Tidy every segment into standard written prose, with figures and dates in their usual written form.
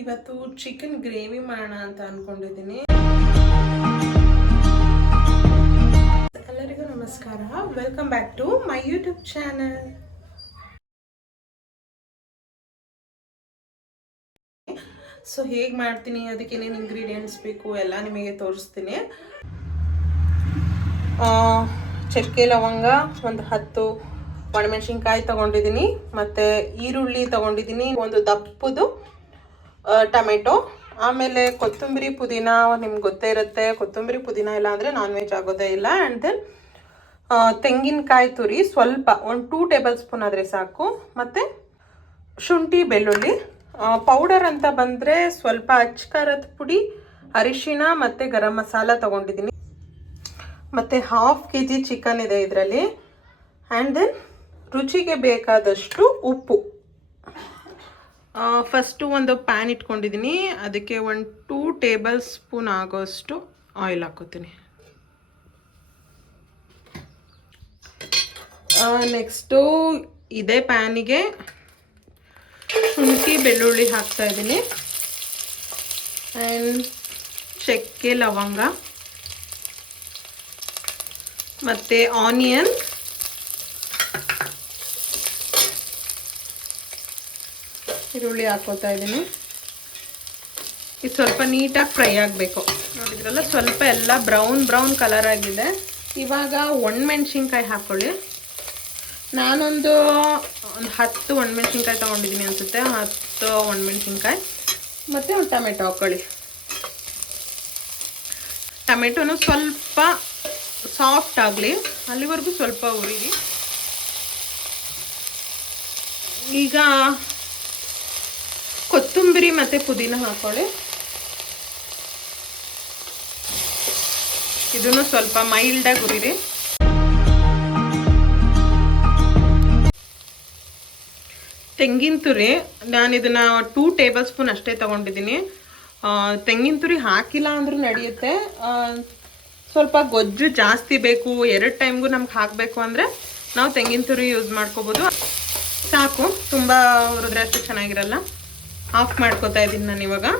ಇವತ್ತು chicken gravy ಮಾಡೋಣ ಅಂತ ಅನ್ಕೊಂಡಿದ್ದೀನಿ. ಎಲ್ಲರಿಗೂ ನಮಸ್ಕಾರ, welcome back to my YouTube channel. So ಹೇಗೆ ಮಾಡ್ತೀನಿ, ಅದಕ್ಕೆ ಏನೇನು ಇಂಗ್ರೀಡಿಯೆಂಟ್ಸ್ ಬೇಕು ಎಲ್ಲ ನಿಮಗೆ ತೋರಿಸ್ತೀನಿ. ಚಕ್ಕೆ ಲವಂಗ ಒಂದು 10 ಒಣಮೆಣಸಿನ್ಕಾಯಿ ತೊಗೊಂಡಿದ್ದೀನಿ, ಮತ್ತು ಈರುಳ್ಳಿ ತೊಗೊಂಡಿದ್ದೀನಿ, ಒಂದು ದಪ್ಪದು ಟೊಮೆಟೊ, ಆಮೇಲೆ ಕೊತ್ತಂಬರಿ ಪುದೀನ. ನಿಮ್ಗೆ ಗೊತ್ತೇ ಇರುತ್ತೆ, ಕೊತ್ತಂಬರಿ ಪುದೀನ ಇಲ್ಲ ಅಂದರೆ ನಾನ್ ವೆಜ್ ಆಗೋದೇ ಇಲ್ಲ. ಆ್ಯಂಡ್ ದೆನ್ ತೆಂಗಿನಕಾಯಿ ತುರಿ ಸ್ವಲ್ಪ, ಒಂದು 2 ಟೇಬಲ್ ಸ್ಪೂನ್ ಆದರೆ ಸಾಕು. ಮತ್ತು ಶುಂಠಿ ಬೆಳ್ಳುಳ್ಳಿ ಪೌಡರ್ ಅಂತ ಬಂದರೆ ಸ್ವಲ್ಪ ಅಚ್ಕಾರದ ಪುಡಿ, ಅರಿಶಿಣ ಮತ್ತು ಗರಂ ಮಸಾಲ ತೊಗೊಂಡಿದ್ದೀನಿ. ಮತ್ತು 1/2 kg ಚಿಕನ್ ಇದೆ ಇದರಲ್ಲಿ. ಆ್ಯಂಡ್ ದೆನ್ ರುಚಿಗೆ ಬೇಕಾದಷ್ಟು ಉಪ್ಪು. ಫಸ್ಟು ಒಂದು ಪ್ಯಾನ್ ಇಟ್ಕೊಂಡಿದ್ದೀನಿ, ಅದಕ್ಕೆ ಒಂದು 2 ಟೇಬಲ್ ಸ್ಪೂನ್ ಆಗೋಷ್ಟು ಆಯಿಲ್ ಹಾಕೋತೀನಿ. ನೆಕ್ಸ್ಟು ಇದೇ ಪ್ಯಾನಿಗೆ ಶುಂಠಿ ಬೆಳ್ಳುಳ್ಳಿ ಹಾಕ್ತಾಯಿದ್ದೀನಿ, ಆ್ಯಂಡ್ ಚಕ್ಕೆ ಲವಂಗ ಮತ್ತು ಆನಿಯನ್, ಈರುಳ್ಳಿ ಹಾಕೋತಾ ಇದ್ದೀನಿ. ಇದು ಸ್ವಲ್ಪ ನೀಟಾಗಿ ಫ್ರೈ ಆಗಬೇಕು. ನೋಡಿದ್ರಲ್ಲ, ಸ್ವಲ್ಪ ಎಲ್ಲ ಬ್ರೌನ್ ಕಲರ್ ಆಗಿದೆ. ಇವಾಗ ಒಣಮೆಣ್ಸಿನ್ಕಾಯಿ ಹಾಕ್ಕೊಳ್ಳಿ. ನಾನೊಂದು 10 ಒಣಮೆಣ್ಸಿನ್ಕಾಯಿ ತೊಗೊಂಡಿದ್ದೀನಿ ಅನಿಸುತ್ತೆ. 10 ಒಣಮೆಣ್ಸಿನ್ಕಾಯಿ ಮತ್ತು ಒಂದು ಟೊಮೆಟೊ ಹಾಕ್ಕೊಳ್ಳಿ. ಟೊಮೆಟೊನು ಸ್ವಲ್ಪ ಸಾಫ್ಟ್ ಆಗಲಿ, ಅಲ್ಲಿವರೆಗೂ ಸ್ವಲ್ಪ ಉರಿರಿ. ಈಗ ಕೊತ್ತಂಬರಿ ಮತ್ತು ಪುದೀನ ಹಾಕೊಳ್ಳಿ. ಇದನ್ನು ಸ್ವಲ್ಪ ಮೈಲ್ಡಾಗಿ ಉರಿರಿ. ತೆಂಗಿನ ತುರಿ ನಾನು ಇದನ್ನು 2 ಟೇಬಲ್ ಸ್ಪೂನ್ ಅಷ್ಟೇ ತೊಗೊಂಡಿದ್ದೀನಿ. ತೆಂಗಿನ ತುರಿ ಹಾಕಿಲ್ಲ ಅಂದರೂ ನಡೆಯುತ್ತೆ. ಸ್ವಲ್ಪ ಗೊಜ್ಜು ಜಾಸ್ತಿ ಬೇಕು, 2 ಟೈಮ್ಗೂ ನಮ್ಗೆ ಹಾಕಬೇಕು ಅಂದರೆ ನಾವು ತೆಂಗಿನ ತುರಿ ಯೂಸ್ ಮಾಡ್ಕೋಬೋದು. ಸಾಕು, ತುಂಬ ಹುರಿದ್ರೆ ಅಷ್ಟು ಚೆನ್ನಾಗಿರಲ್ಲ. ಆಫ್ ಮಾಡ್ಕೋತಾ ಇದ್ದೀನಿ ನಾನು.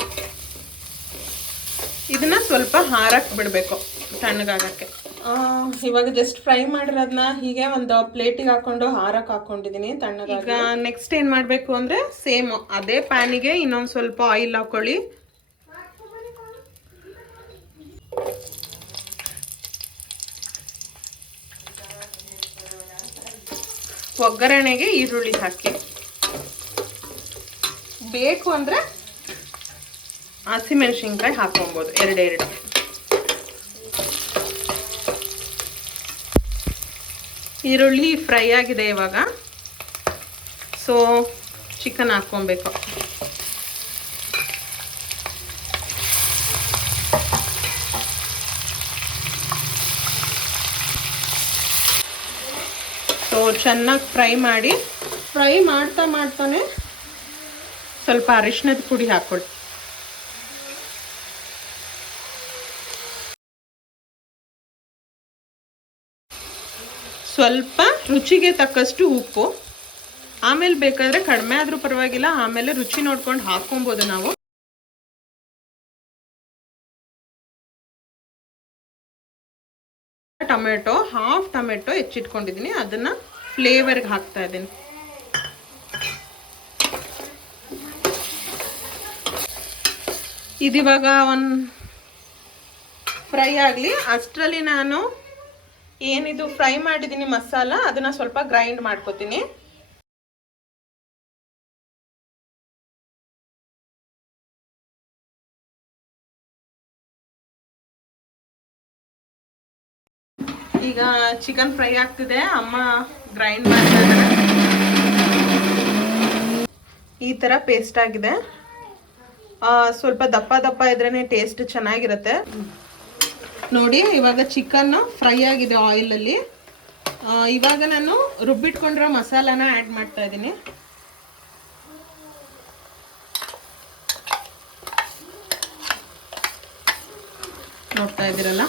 ಇದನ್ನು ಸ್ವಲ್ಪ ಹಾರಕ್ಕೆ ಬಿಡಬೇಕು, ತಣ್ಣಗಾಗಕ್ಕೆ. ಇವಾಗ ಜಸ್ಟ್ ಫ್ರೈ ಮಾಡಿರೋದನ್ನ ಹೀಗೆ ಒಂದು ಪ್ಲೇಟಿಗೆ ಹಾಕ್ಕೊಂಡು ಹಾರಕ್ಕೆ ಹಾಕ್ಕೊಂಡಿದ್ದೀನಿ ತಣ್ಣಗಾಗಿ. ಈಗ ನೆಕ್ಸ್ಟ್ ಏನು ಮಾಡಬೇಕು ಅಂದರೆ, ಸೇಮ್ ಅದೇ ಪ್ಯಾನಿಗೆ ಇನ್ನೊಂದು ಸ್ವಲ್ಪ ಆಯಿಲ್ ಹಾಕ್ಕೊಳ್ಳಿ. ಒಗ್ಗರಣೆಗೆ ಈರುಳ್ಳಿ ಹಾಕಿ, ಬೇಕು ಅಂದರೆ ಹಸಿಮೆಣಸಿನ್ಕಾಯಿ ಹಾಕೊಬೋದು, 2. ಈರುಳ್ಳಿ ಫ್ರೈ ಆಗಿದೆ ಇವಾಗ. ಸೊ ಚಿಕನ್ ಹಾಕ್ಕೊಬೇಕು. ಸೊ ಚೆನ್ನಾಗಿ ಫ್ರೈ ಮಾಡಿ, ಫ್ರೈ ಮಾಡ್ತಾನೆ ಸ್ವಲ್ಪ ಅರಿಶಿಣದ ಪುಡಿ ಹಾಕ್ಕೊಳ್ಳಿ. ಸ್ವಲ್ಪ ರುಚಿಗೆ ತಕ್ಕಷ್ಟು ಉಪ್ಪು. ಆಮೇಲೆ ಬೇಕಾದರೆ ಕಡಿಮೆ ಆದರೂ ಪರವಾಗಿಲ್ಲ, ಆಮೇಲೆ ರುಚಿ ನೋಡ್ಕೊಂಡು ಹಾಕ್ಕೊಬೋದು ನಾವು. ಟೊಮೆಟೊ, 1/2 ಟೊಮೆಟೊ ಹೆಚ್ಚಿಟ್ಕೊಂಡಿದ್ದೀನಿ, ಅದನ್ನು ಫ್ಲೇವರ್ಗೆ ಹಾಕ್ತಾ ಇದ್ದೀನಿ. ಇದಿವಾಗ ಒಂದು ಫ್ರೈ ಆಗಲಿ. ಅಷ್ಟರಲ್ಲಿ ನಾನು ಏನಿದು ಫ್ರೈ ಮಾಡಿದ್ದೀನಿ ಮಸಾಲ, ಅದನ್ನು ಸ್ವಲ್ಪ ಗ್ರೈಂಡ್ ಮಾಡ್ಕೊತೀನಿ. ಈಗ ಚಿಕನ್ ಫ್ರೈ ಆಗ್ತಿದೆ, ಅಮ್ಮ ಗ್ರೈಂಡ್ ಮಾಡ್ತಾ ಇದ್ದಾರೆ. ಈ ಥರ ಪೇಸ್ಟ್ ಆಗಿದೆ. ಸ್ವಲ್ಪ ದಪ್ಪ ಇದ್ರೇ ಟೇಸ್ಟ್ ಚೆನ್ನಾಗಿರುತ್ತೆ. ನೋಡಿ, ಇವಾಗ ಚಿಕನ್ ಫ್ರೈ ಆಗಿದೆ ಆಯಿಲಲ್ಲಿ. ಇವಾಗ ನಾನು ರುಬ್ಬಿಟ್ಕೊಂಡಿರೋ ಮಸಾಲಾನ ಆ್ಯಡ್ ಮಾಡ್ತಾ ಇದ್ದೀನಿ. ನೋಡ್ತಾ ಇದ್ದೀರಲ್ಲ,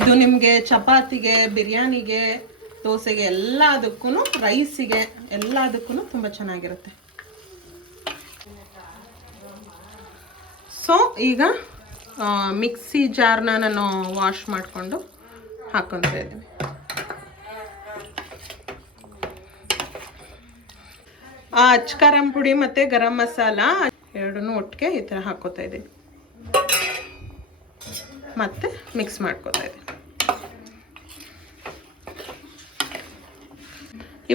ಇದು ನಿಮಗೆ ಚಪಾತಿಗೆ, ಬಿರಿಯಾನಿಗೆ ದೋಸೆಗೆ ಎಲ್ಲದಕ್ಕೂ, ರೈಸಿಗೆ ಎಲ್ಲದಕ್ಕೂ ತುಂಬ ಚೆನ್ನಾಗಿರುತ್ತೆ. ಸೊ ಈಗ ಮಿಕ್ಸಿ ಜಾರ್ನ ನಾನು ವಾಶ್ ಮಾಡಿಕೊಂಡು ಹಾಕ್ಕೊತಾ ಇದ್ದೀನಿ. ಅಚ್ಕಾರಂ ಪುಡಿ ಮತ್ತು ಗರಂ ಮಸಾಲ ಎರಡನ್ನೂ ಒಟ್ಟಿಗೆ ಈ ಥರ ಹಾಕ್ಕೋತಾ ಇದ್ದೀನಿ. ಮತ್ತು ಮಿಕ್ಸ್ ಮಾಡ್ಕೋತಾ ಇದ್ದೀನಿ.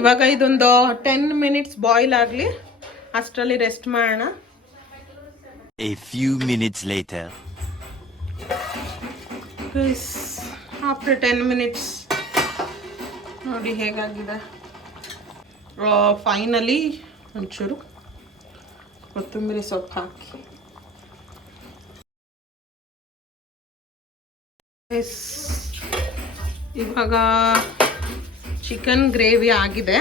ಇವಾಗ ಇದೊಂದು 10 ಮಿನಿಟ್ಸ್ ಬಾಯ್ಲ್ ಆಗಲಿ, ಅಷ್ಟರಲ್ಲಿ ರೆಸ್ಟ್ ಮಾಡೋಣ. A few minutes later. After 10 minutes ನೋಡಿ ಹೇಗಾಗಿದೆ. ಫೈನಲಿ ಒಂಚೂರು ಕೊತ್ತಂಬರಿ ಸೊಪ್ಪು ಹಾಕಿ ಇವಾಗ ಚಿಕನ್ ಗ್ರೇವಿ ಆಗಿದೆ.